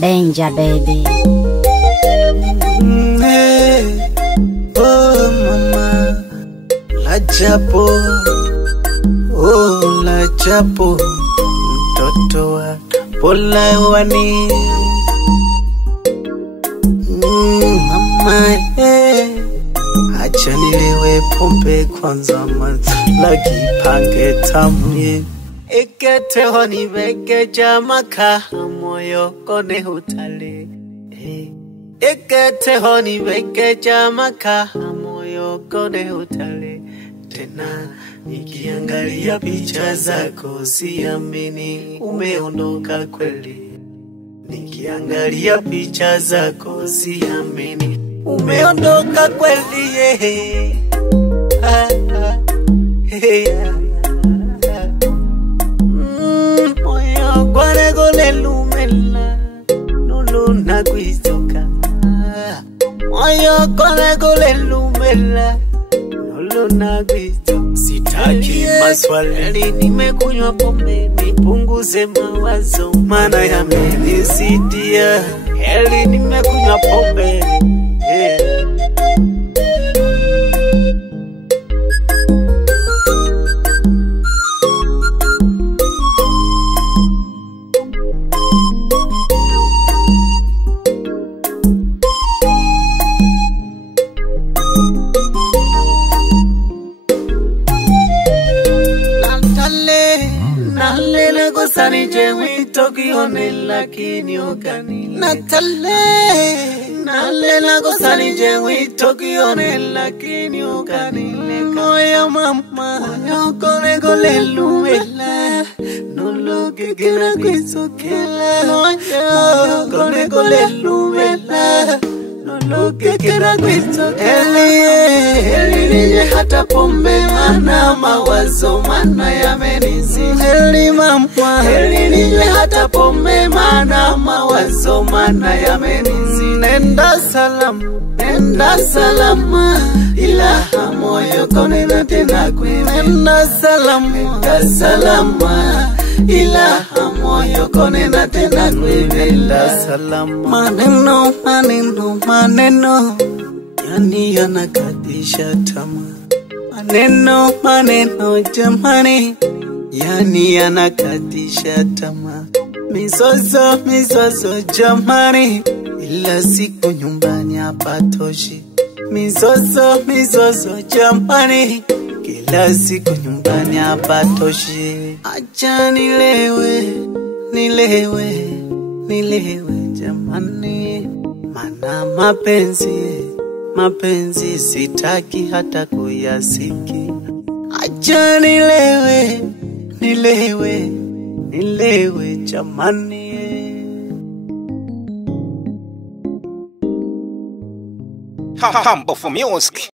Danger baby. Hey, oh mama, la chapo, oh la chapo, mtoto wa Polawani. Mama, hey, acha nilewe pombe kwanza lagi pange tamye. Ekete honi beke jamaka moyo kone hutale. Ekete honi beke jamaka moyo kone hutale. Tena nikiangalia picha zako siamini umeondoka kweli. Nikiangalia picha zako siamini umeondoka kweli. Moyo kwane gole lumela nulu na kuisoka. Moyo kwane gole lumela nulu na kuisoka. Sitaki maswali, nimekunywa pombe nipunguze mawazo, maana yamenisidia. Heli nimekunywa pombe, Nale gosani jewi Tokyo lakini ogani. Nale gosani jewi Tokyo lakini ogani. Moyo mama, moyo kone gole lumela nulu kekera kwisokela. Moyo kone gole lumela nulu kekera kwisokela. Heli nije hata pombe mana mawazo mana yamenizi. Heli mama, heli nije hata pombe mana mawazo mana yamenizi. Nenda salama ilaha moyo kone na tena kwe. Nenda salama ilaha moyo kone na tena kwe. Nenda salama. Maneno yani yanakatisha tamaa. Maneno jamani, yani yanakatisha tamaa. Mizozo jamani, ila siku nyumbani hapatoshi. Mizozo jamani, kila siku nyumbani hapatoshi. Acha nilewe jamani, mana mapenzi sitaki hata kuyasiki. Acha nilewe jamani. Humble for music.